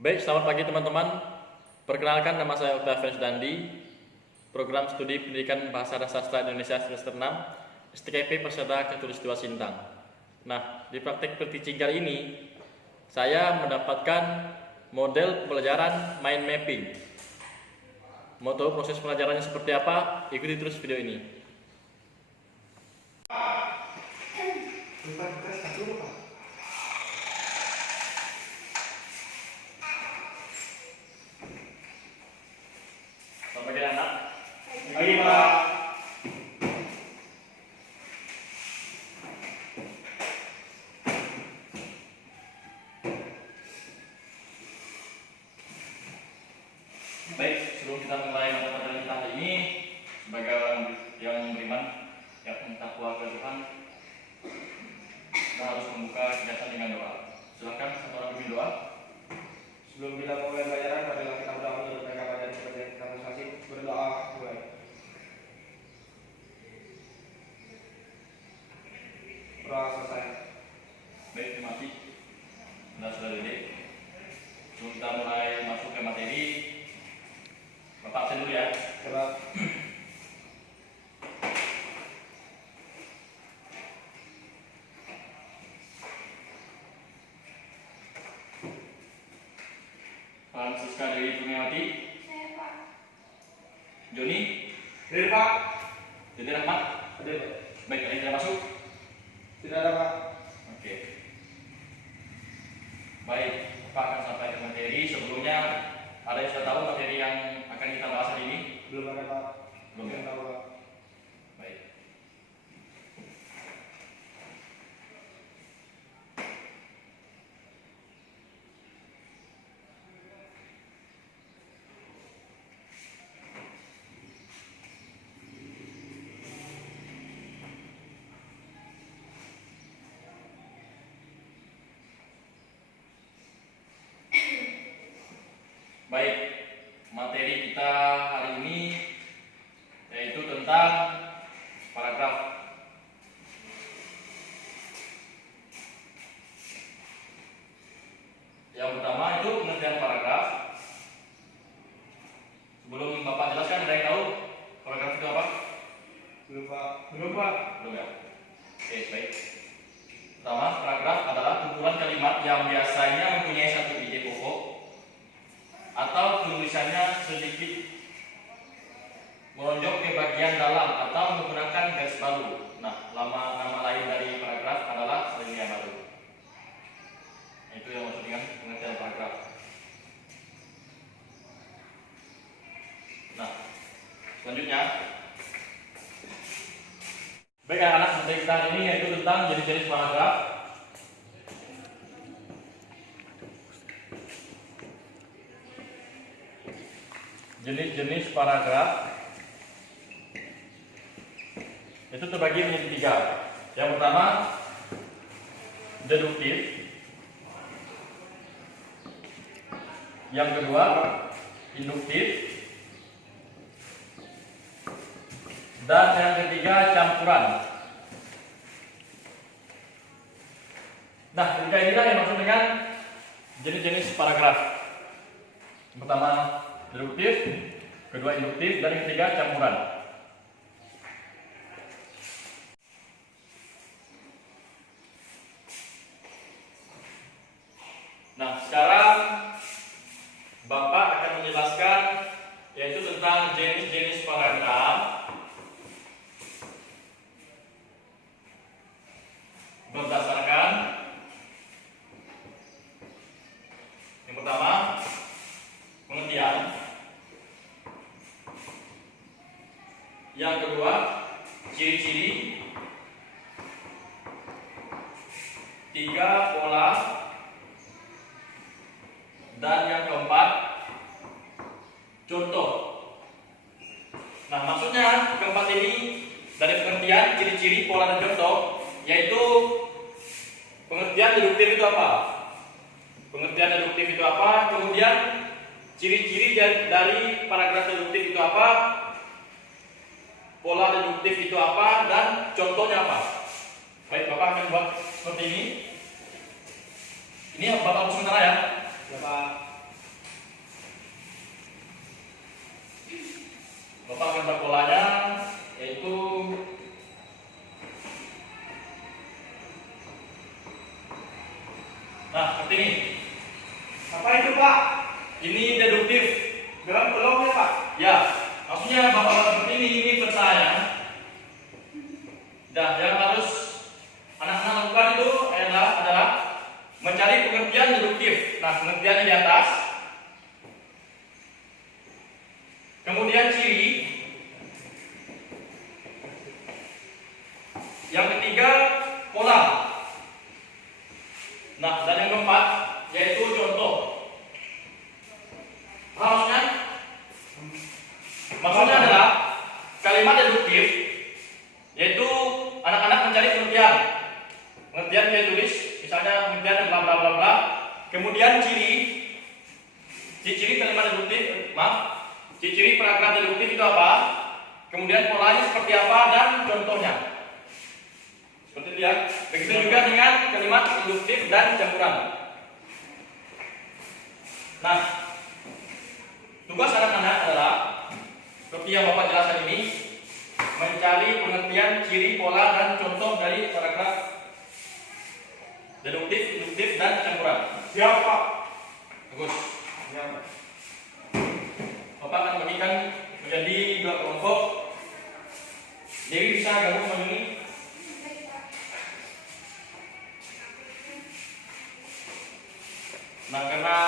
Baik, selamat pagi teman-teman. Perkenalkan, nama saya Octavianus Dandi, Program Studi Pendidikan Bahasa dan Sastra Indonesia semester 6, STKP Persada Khatulistiwa Sintang. Nah, di praktek teaching kali ini, saya mendapatkan model pembelajaran mind mapping. Mau tahu proses pelajarannya seperti apa? Ikuti terus video ini. Selamat pagi anak. Pagi Pak. Baik, sebelum kita mulai mata pelajaran kita hari ini, sebagai orang yang beriman, yang bertakwa kepada Tuhan, kita harus membuka kegiatan dengan doa. Silakan satu orang bimbing doa. Sebelum kita mulai pelajaran, marilah kita berdoa untuk mereka pelajaran seperti yang kita masing berdoa mulai. Berdoa selesai. Baik, terima kasih. Sudah didik. Sebelum kita mulai masuk ke materi, Bapak absen dulu ya. Coba. Francisca Dewi Pumiawati. Saya Pak. Joni. Hadir Pak. Jadi Rahmat. Hadir Pak. Baik, ada yang tidak masuk? Tidak ada Pak. Oke. Baik, Pak akan sampai ke materi. Sebelumnya, ada yang sudah tahu materi yang akan kita bahas hari ini? Belum ada Pak. Belum ya? Tahu Pak. Baik. Baik, materi kita hari ini yaitu tentang paragraf. Yang pertama itu pengertian paragraf. Sebelum Bapak jelaskan, ada yang tahu paragraf itu apa? Belum Pak. Belum Pak. Belum ya? Oke, baik. Pertama, paragraf adalah kumpulan kalimat yang biasanya mempunyai satu ide pokok atau tulisannya sedikit menonjok ke bagian dalam atau menggunakan garis baru. Nah, nama lain dari paragraf adalah alinea baru. Itu yang maksud dengan pengertian paragraf. Nah, selanjutnya, baik anak-anak, materi kita hari ini yaitu tentang jenis-jenis paragraf. Jenis-jenis paragraf itu terbagi menjadi tiga. Yang pertama, deduktif. Yang kedua, induktif. Dan yang ketiga, campuran. Nah, ketiga inilah yang maksud dengan jenis-jenis paragraf. Yang pertama, deduktif, kedua induktif, dan yang ketiga campuran. Nah, sekarang Bapak akan menjelaskan yaitu tentang jenis-jenis paragraf berdasarkan yang pertama, pengertian. Yang kedua, ciri-ciri. Tiga, pola. Dan yang keempat, contoh. Nah, maksudnya keempat ini dari pengertian, ciri-ciri, pola, dan contoh, yaitu pengertian deduktif itu apa? Pengertian deduktif itu apa? Kemudian ciri-ciri dari paragraf deduktif itu apa? Pola deduktif itu apa? Dan contohnya apa? Baik, Bapak akan buat seperti ini. Ini Bapak sementara ya. Ya Pak. Apa itu Pak? Ini deduktif. Dalam kolom ya Pak? Ya, maksudnya bapak seperti ini peta ya. Dah, yang harus anak-anak lakukan itu adalah mencari pengertian deduktif. Nah, pengertiannya di atas. Kemudian ciri. Yang ketiga, pola. Nah, dan yang keempat yaitu contoh. Maksudnya? Maksudnya adalah kalimat deduktif, yaitu anak-anak mencari pengertian. Pengertian saya tulis, misalnya pengertian bla bla bla bla. Kemudian ciri kalimat deduktif, ciri paragraf deduktif itu apa? Kemudian polanya seperti apa dan contohnya. Seperti itu ya. Begitu juga dengan kalimat induktif dan campuran. Nah, tugas anak-anak adalah seperti yang Bapak jelaskan ini, mencari pengertian, ciri, pola, dan contoh dari paragraf deduktif, induktif, dan campuran. Siap Pak. Bagus. Siap. Bapak akan bagikan menjadi 2 kelompok. Dewi bisa gabung sama ini. Nah, karena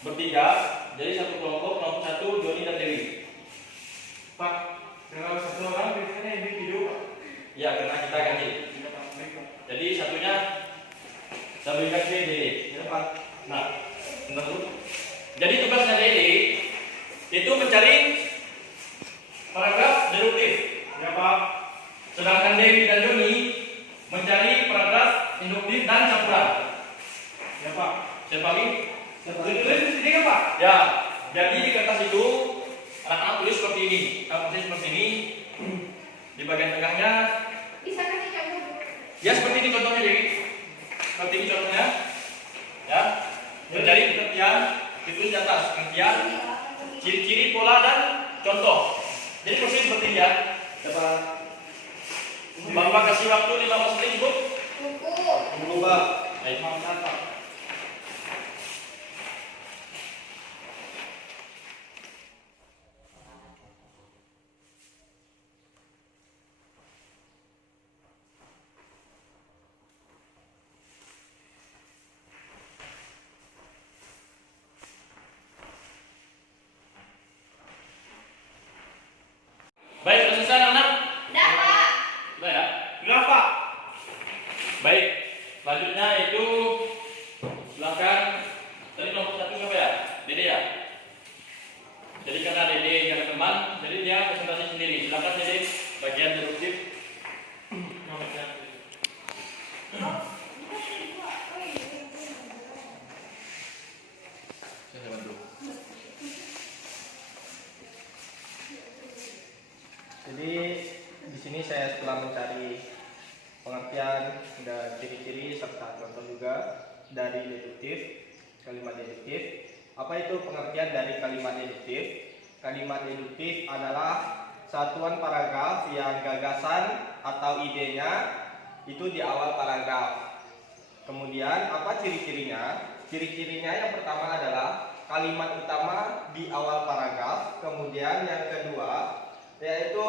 bertiga, jadi satu kelompok 1, Joni dan Dewi. Pak, kalau satu orang biasanya individu Pak. Ya, karena kita ganti. Jadi satunya saya berikan ke Dede. Ya Pak. Nah, bentar dulu. Jadi tugasnya Dede itu mencari paragraf deduktif. Ya Pak. Sedangkan Dewi dan Joni mencari paragraf induktif dan campuran. Ya Pak. Siapa ini? Tulis di sini kan Pak? Ya, jadi di kertas itu anak-anak tulis seperti ini. Kamu tulis seperti ini. Di bagian tengahnya. Bisa kasih contoh? Ya seperti ini contohnya Dewi. Seperti ini contohnya. Ya. Mencari pengertian ditulis di atas pengertian, ciri-ciri, pola dan contoh. Jadi persis seperti ini ya. Pak. Bapak kasih waktu 15 menit cukup. Buku. Pak. Baik. Maaf Pak. Baik, sudah selesai anak-anak? Dah Pak. Sudah ya? Sudah Pak. Baik, selanjutnya itu silakan. Tadi nomor 1 siapa ya? Dede ya? Jadi karena Dede yang teman, jadi dia presentasi sendiri. Silakan Dede, bagian deduktif. Saya bantu. Jadi di sini saya setelah mencari pengertian dan ciri-ciri serta contoh juga dari deduktif, kalimat deduktif. Apa itu pengertian dari kalimat deduktif? Kalimat deduktif adalah satuan paragraf yang gagasan atau idenya itu di awal paragraf. Kemudian apa ciri-cirinya? Ciri-cirinya yang pertama adalah kalimat utama di awal paragraf. Kemudian yang kedua yaitu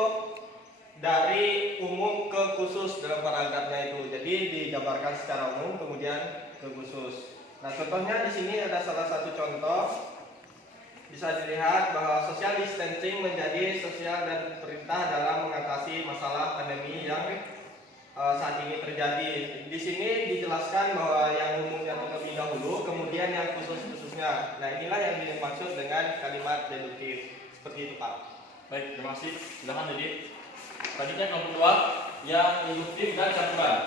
dari umum ke khusus dalam paragrafnya itu. Jadi digambarkan secara umum kemudian ke khusus. Nah, contohnya di sini ada salah satu contoh. Bisa dilihat bahwa social distancing menjadi sosial dan perintah dalam mengatasi masalah pandemi yang saat ini terjadi. Di sini dijelaskan bahwa yang umumnya terlebih dahulu, kemudian yang khusus-khususnya. Nah, inilah yang dimaksud dengan kalimat deduktif. Seperti itu, Pak. Baik, terima kasih. Silahkan Dede. Selanjutnya nomor 2 yang induktif dan campuran.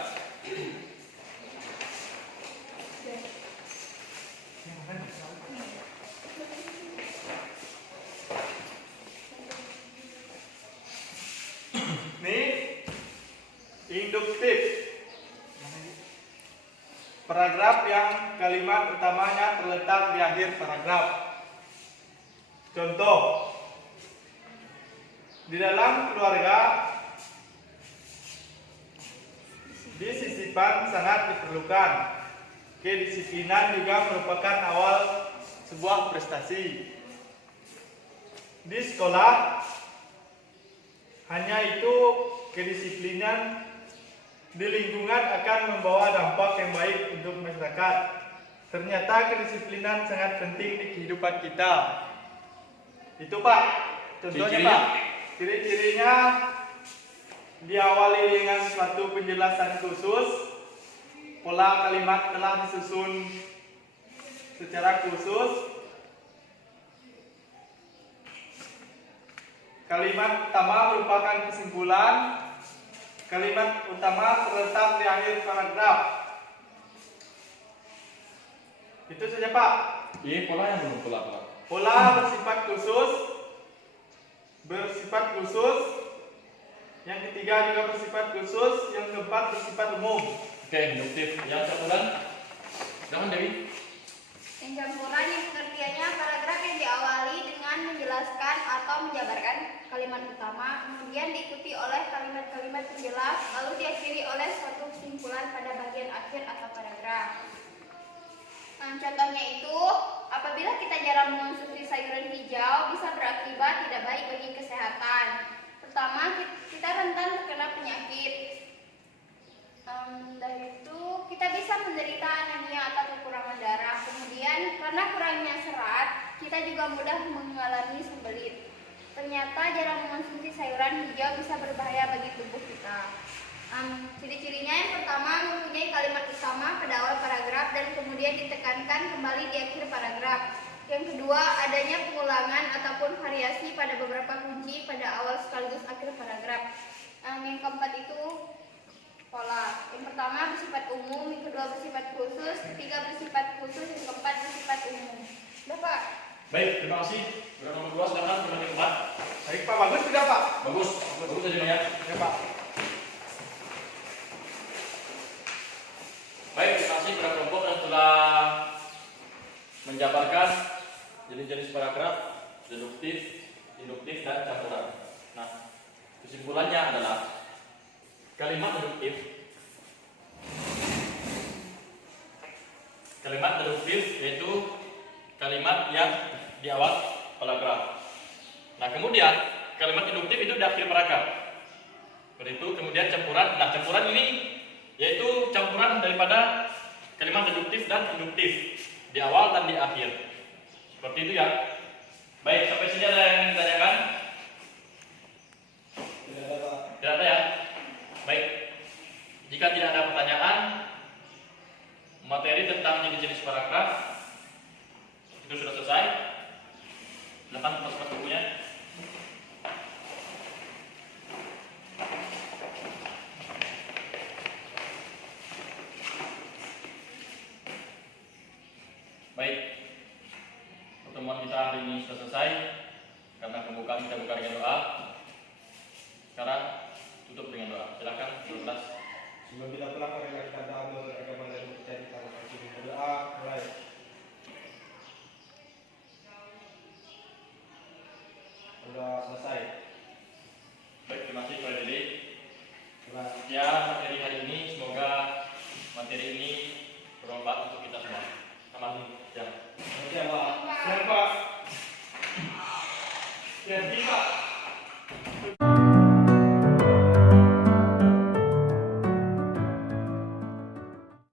Ini induktif. Paragraf yang kalimat utamanya terletak di akhir paragraf. Contoh. Di dalam keluarga disisipkan sangat diperlukan. kedisiplinan juga merupakan awal sebuah prestasi. Di sekolah, hanya itu kedisiplinan di lingkungan akan membawa dampak yang baik untuk masyarakat. Ternyata kedisiplinan sangat penting di kehidupan kita. Itu Pak, contohnya Pak. Ciri-cirinya diawali dengan suatu penjelasan khusus, pola kalimat telah disusun secara khusus, kalimat utama merupakan kesimpulan, kalimat utama terletak di akhir paragraf. Itu saja Pak. Ini pola yang belum pola. Pola bersifat khusus. Yang ketiga juga bersifat khusus. Yang keempat bersifat umum. Oke, induktif. Yang campuran, jangan Dewi. Yang campuran yang pengertiannya paragraf yang diawali dengan menjelaskan atau menjabarkan kalimat utama, kemudian diikuti oleh kalimat-kalimat penjelas, lalu diakhiri oleh suatu kesimpulan pada bagian akhir atau paragraf. Contohnya itu, apabila kita jarang mengonsumsi sayuran hijau, bisa berakibat tidak baik bagi kesehatan. Pertama, kita rentan terkena penyakit. Dari itu, kita bisa menderita anemia atau kekurangan darah. Kemudian, karena kurangnya serat, kita juga mudah mengalami sembelit. Ternyata jarang mengonsumsi sayuran hijau bisa berbahaya bagi tubuh kita. Ciri-cirinya yang pertama mempunyai kalimat utama pada awal paragraf dan kemudian ditekankan kembali di akhir paragraf. Yang kedua, adanya pengulangan ataupun variasi pada beberapa kunci pada awal sekaligus akhir paragraf. Yang keempat itu pola. Yang pertama bersifat umum, yang kedua bersifat khusus, ketiga bersifat khusus, yang keempat bersifat umum. Udah Pak? Baik, terima kasih. Berapa nomor 2 silakan yang keempat. Baik Pak, bagus tidak Pak? Bagus aja ya. Ya Pak. Baik, terima kasih kepada kelompok yang telah menjabarkan jenis-jenis paragraf, deduktif, induktif, dan campuran. Nah, kesimpulannya adalah kalimat deduktif yaitu kalimat yang di awal paragraf. Nah, kemudian kalimat induktif itu di akhir paragraf. Seperti itu, kemudian campuran. Nah, campuran ini yaitu campuran daripada kalimat deduktif dan induktif di awal dan di akhir. Seperti itu ya. Baik, sampai sini ada yang ditanyakan? Tidak ada Pak. Tidak ada ya? Baik. Jika tidak ada pertanyaan, materi tentang jenis-jenis paragraf itu sudah selesai. Silakan masukkan bukunya. Baik, pertemuan kita hari ini sudah selesai. Karena pembukaan kita buka dengan doa. Sekarang tutup dengan doa. Silakan, 12. Sebelum kita pulang, mari kita doa menurut agama dan percaya kita berdoa.